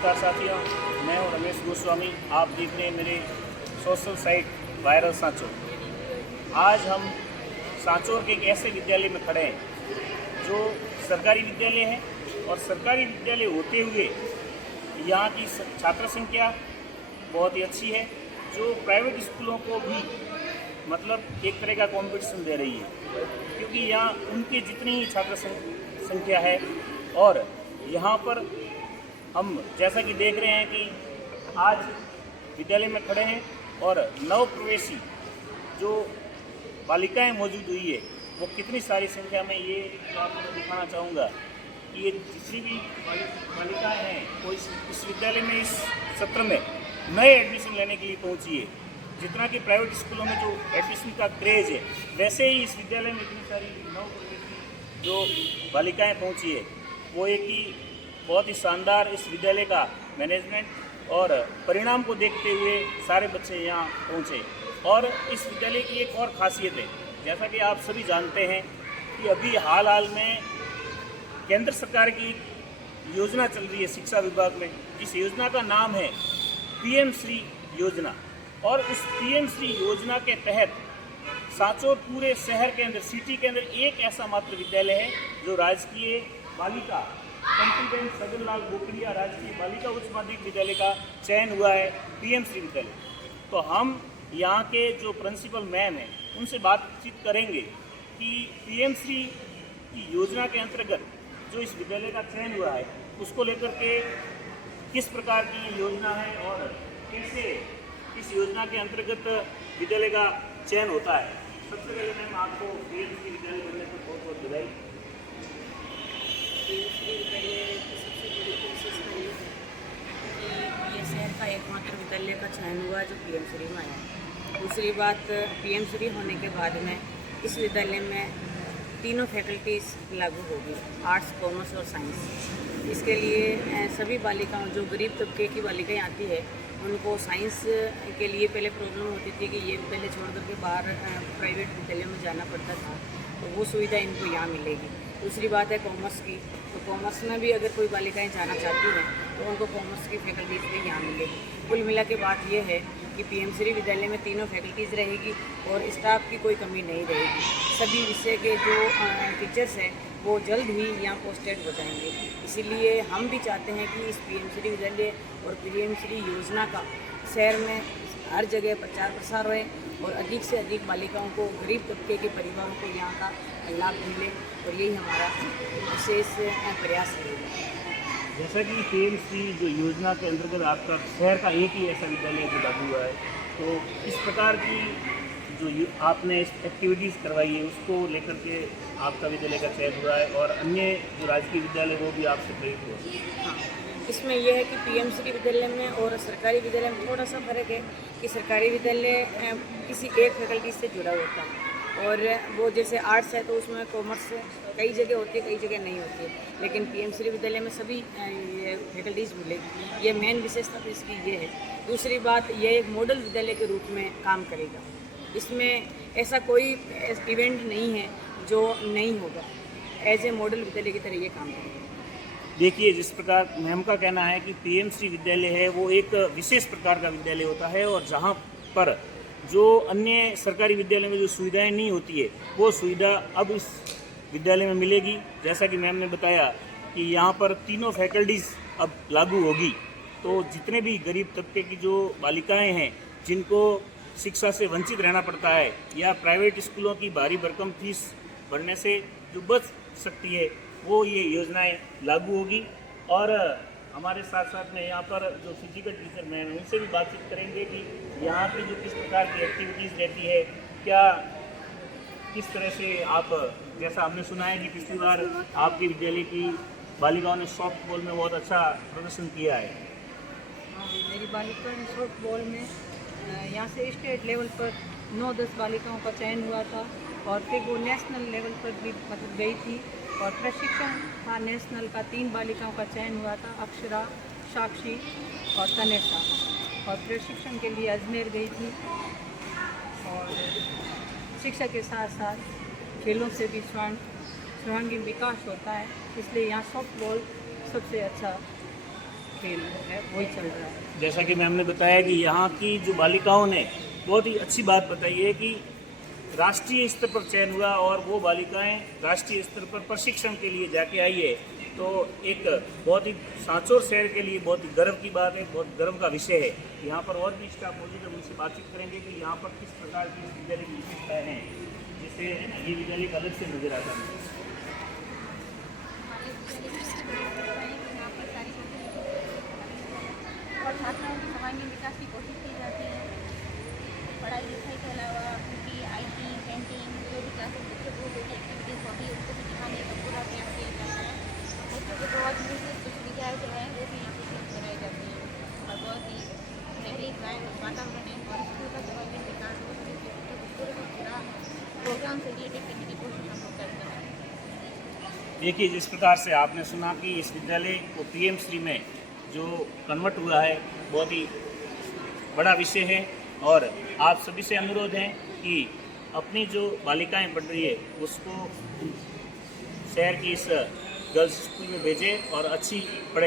नमस्कार साथियों, मैं हूं रमेश गोस्वामी। आप देख रहे हैं मेरे सोशल साइट वायरल सांचौर। आज हम सांचौर के एक ऐसे विद्यालय में खड़े हैं जो सरकारी विद्यालय है, और सरकारी विद्यालय होते हुए यहाँ की छात्र संख्या बहुत ही अच्छी है, जो प्राइवेट स्कूलों को भी मतलब एक तरह का कंपटीशन दे रही है, क्योंकि यहाँ उनके जितनी ही छात्र संख्या है। और यहाँ पर हम जैसा कि देख रहे हैं कि आज विद्यालय में खड़े हैं और नव प्रवेशी जो बालिकाएं मौजूद हुई है वो कितनी सारी संख्या में, ये आपको दिखाना चाहूँगा कि ये जितनी भी बालिकाएं हैं वो इस विद्यालय में इस सत्र में नए एडमिशन लेने के लिए पहुंची है। जितना कि प्राइवेट स्कूलों में जो एडमिशन का क्रेज़ है, वैसे ही इस विद्यालय में इतनी सारी नव प्रवेशी जो बालिकाएं पहुंची है, वो एक ही बहुत ही शानदार इस विद्यालय का मैनेजमेंट और परिणाम को देखते हुए सारे बच्चे यहाँ पहुँचे। और इस विद्यालय की एक और खासियत है, जैसा कि आप सभी जानते हैं कि अभी हाल में केंद्र सरकार की योजना चल रही है शिक्षा विभाग में। इस योजना का नाम है पीएम श्री योजना, और उस पीएम श्री योजना के तहत सांचौर पूरे शहर के अंदर, सिटी के अंदर एक ऐसा मात्र विद्यालय है जो राजकीय बालिका कंप्यूटेंट सगनलाल बोकड़िया राजकीय बालिका उच्च माध्यमिक विद्यालय का चयन हुआ है, पीएम श्री विद्यालय। तो हम यहाँ के जो प्रिंसिपल मैम हैं उनसे बातचीत करेंगे कि पीएम श्री की योजना के अंतर्गत जो इस विद्यालय का चयन हुआ है उसको लेकर के किस प्रकार की योजना है और कैसे इस योजना के अंतर्गत विद्यालय का चयन होता है। सबसे पहले मैम आपको पीएम श्री विद्यालय बनने पर बहुत बहुत बधाई। पीएम श्री विद्यालय की सबसे बड़ी विशेषता ये है कि ये शहर का एकमात्र विद्यालय का चयन हुआ जो पीएम श्री में आया। दूसरी बात, पीएम श्री होने के बाद में इस विद्यालय में तीनों फैकल्टीज़ लागू होगी, आर्ट्स, कॉमर्स और साइंस। इसके लिए सभी बालिकाओं, जो गरीब तबके की बालिकाएँ आती है, उनको साइंस के लिए पहले प्रॉब्लम होती थी कि ये पहले छोड़ करके बाहर प्राइवेट विद्यालय में जाना पड़ता था, तो वो सुविधा इनको यहाँ मिलेगी। दूसरी बात है कॉमर्स की, तो कॉमर्स में भी अगर कोई बालिकाएं जाना चाहती हैं तो उनको कॉमर्स की फैकल्टीज़ भी यहाँ मिलेगी। कुल मिला के बात यह है कि पीएम श्री विद्यालय में तीनों फैकल्टीज़ रहेगी और स्टाफ की कोई कमी नहीं रहेगी। सभी विषय के जो टीचर्स हैं वो जल्द ही यहाँ पोस्टेड हो जाएंगे। इसीलिए हम भी चाहते हैं कि इस पीएम श्री विद्यालय और पीएम श्री योजना का शहर में हर जगह प्रचार प्रसार रहे और अधिक से अधिक बालिकाओं को, गरीब तबके के परिवारों को यहाँ का लाभ मिले, और यही हमारा विशेष प्रयास रहेगा। जैसा कि पीएम श्री जो योजना के अंतर्गत आपका शहर का एक ही ऐसा विद्यालय जो लागू हुआ है, तो इस प्रकार की जो आपने एक्टिविटीज़ करवाई है उसको लेकर के आपका विद्यालय का चयन हुआ है, और अन्य जो राजकीय विद्यालय वो भी आपसे प्रेरित हुआ। हाँ, इसमें यह है कि पीएम श्री विद्यालय में और सरकारी विद्यालय में थोड़ा सा फ़र्क है कि सरकारी विद्यालय किसी एक फैकल्टी से जुड़ा होता है, और वो जैसे आर्ट्स है तो उसमें कॉमर्स कई जगह होती है, कई जगह नहीं होती है, लेकिन पीएम श्री विद्यालय में सभी फैकल्टीज़ मिलेगी। ये मेन विशेषता तो इसकी ये है। दूसरी बात, ये एक मॉडल विद्यालय के रूप में काम करेगा। इसमें ऐसा कोई इवेंट नहीं है जो नहीं होगा, एज ए मॉडल विद्यालय की तरह ये काम करेगा। देखिए, जिस प्रकार मैम का कहना है कि पीएम श्री विद्यालय है वो एक विशेष प्रकार का विद्यालय होता है, और जहाँ पर जो अन्य सरकारी विद्यालय में जो सुविधाएं नहीं होती है वो सुविधा अब इस विद्यालय में मिलेगी। जैसा कि मैम ने बताया कि यहाँ पर तीनों फैकल्टीज़ अब लागू होगी, तो जितने भी गरीब तबके की जो बालिकाएं हैं जिनको शिक्षा से वंचित रहना पड़ता है या प्राइवेट स्कूलों की भारी भरकम फीस भरने से जो बच सकती है, वो ये योजनाएं लागू होगी। और हमारे साथ साथ में यहाँ पर जो फिजिकल टीचर मैम हैं उनसे भी बातचीत करेंगे कि यहाँ पे जो किस प्रकार की एक्टिविटीज़ रहती है, क्या किस तरह से आप, जैसा हमने सुना है कि पिछली बार आपके विद्यालय की बालिकाओं ने सॉफ्ट बॉल में बहुत अच्छा प्रदर्शन किया है। मेरी बालिका ने सॉफ्ट बॉल में यहाँ से स्टेट लेवल पर 9-10 बालिकाओं का चयन हुआ था, और फिर वो नेशनल लेवल पर भी मतलब गई थी, और प्रशिक्षण था नेशनल का 3 बालिकाओं का चयन हुआ था, अक्षरा, साक्षी और तनेषा, और प्रशिक्षण के लिए अजमेर गई थी। और शिक्षा के साथ साथ खेलों से भी सर्वांगीण विकास होता है, इसलिए यहाँ सॉफ्ट बॉल सबसे अच्छा खेल है वही चल रहा है। जैसा कि मैम ने बताया कि यहाँ की जो बालिकाओं ने बहुत ही अच्छी बात बताई है कि राष्ट्रीय स्तर पर चयन हुआ और वो बालिकाएं राष्ट्रीय स्तर पर प्रशिक्षण के लिए जाके आई है, तो एक बहुत ही सांचौर शहर के लिए बहुत ही गर्व की बात है, बहुत गर्व का विषय है। यहाँ पर और भी स्टाफ मौजूद है, उनसे बातचीत करेंगे कि यहाँ पर किस प्रकार की इस विद्यालय की विशेषताएँ हैं जिससे ये विद्यालय का अलग से नजर आता है। और छात्राओं के सर्वांगीण विकास की कोशिश की जाती है। पढ़ाई लिखाई के अलावा उनकी आईटी, पेंटिंग, जो भी क्लासेस बच्चों को जो भी एक्टिविटीज़ होती है उसको भी दिखाने का पूरा प्रयास किया जाता है। बच्चों को बहुत कुछ विचार जो है वो भी यहाँ पे उपलब्ध कराई जाती है और बहुत ही शहरी वातावरण है और स्कूल का सर्वांगीण विकास हो सके बच्चों को पूरा प्रोग्राम से रिलेटेड करने की कोशिश हम लोग करते हैं। देखिए, जिस प्रकार से आपने सुना कि इस विद्यालय को पीएम श्री में जो कन्वर्ट हुआ है बहुत ही बड़ा विषय है और आप सभी से अनुरोध है कि अपनी जो बालिकाएं पढ़ रही है उसको शहर की इस गर्ल्स स्कूल में भेजें और अच्छी पढ़ाई